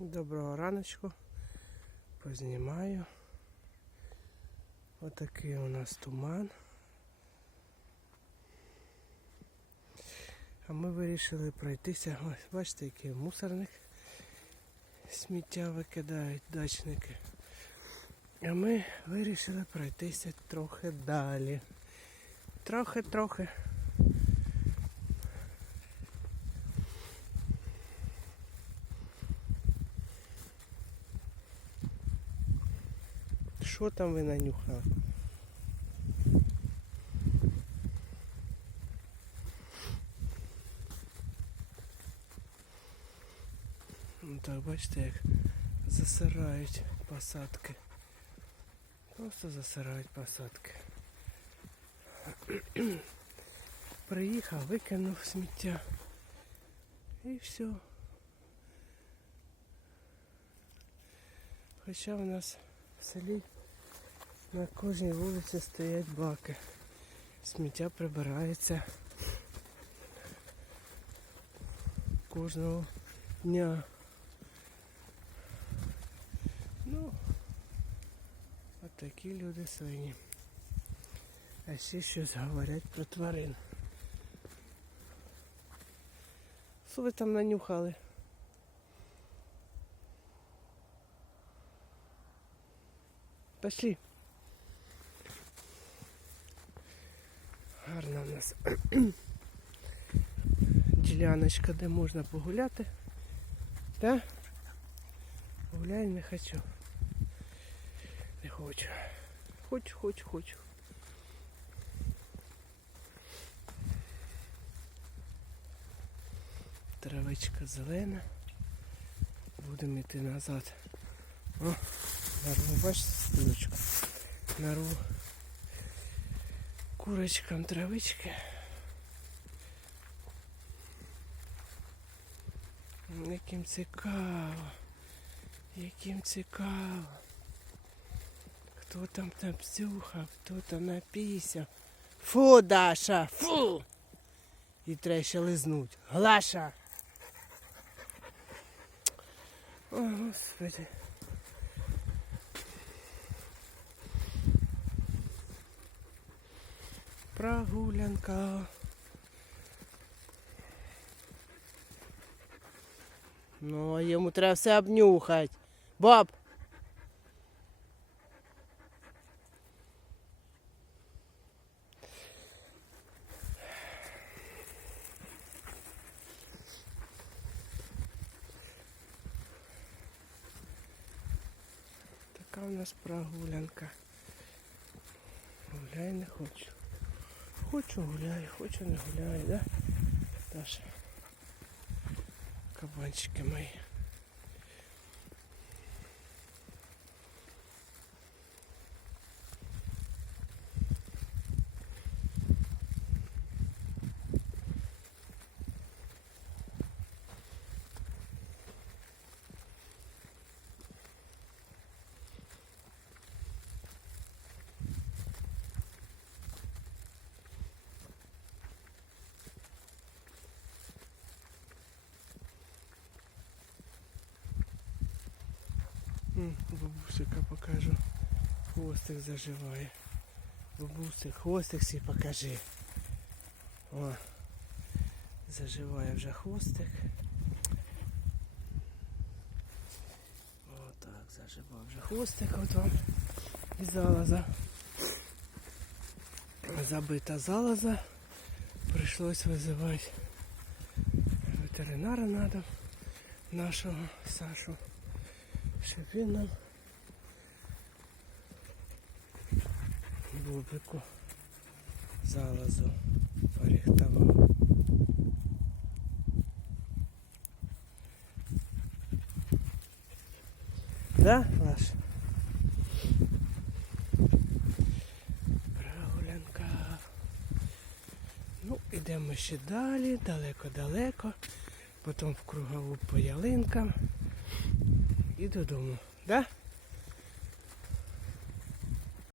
Доброго раночку. Познімаю. Отакий у нас туман. А ми вирішили пройтися. Ось, бачите, який мусорник. Сміття викидають дачники. А ми вирішили пройтися трохи далі. Трохи-трохи. Що там ви нанюхали? Ну так, бачите, як засирають посадки. Просто засирають посадки. Приїхав, викинув сміття. І все. Хоча в нас в селі на кожній вулиці стоять баки. Сміття прибирається кожного дня. Ну, от такі люди свині. А ще щось говорять про тварин. Що ви там нанюхали? Пошли. Гарна у нас діляночка, де можна погуляти. Да? Гуляю не хочу. Не хочу. Хочу, хочу, хочу. Травичка зелена. Будемо йти назад. О, нарву, бачите, спиночку. Нарву курочкам травички. Яким цікаво. Яким цікаво. Хто там там псюхав, хто там напісяв. Фу, Даша, фу! І треба ще лизнуть. Глаша! О, Господи. Прогулянка. Ну, йому треба все обнюхати. Боб! Така у нас прогулянка. Гуляй не хочу. Хочу гуляю, хочу не гуляю, да? Даша. Кабанчики мої. Бабусика покажу. Хвостик заживає. Бабусик, хвостик свій покажи. О, заживає вже хвостик. О, так, заживав вже хвостик от вам. І залоза. Забита залоза. Прийшлось визивати ветеринара надо нашого Сашу щоб він нам бубику залазу поріхтував. Да, Лаш? Прогулянка. Ну, ідемо ще далі, далеко-далеко, потім в кругову по ялинкам і додому. Да?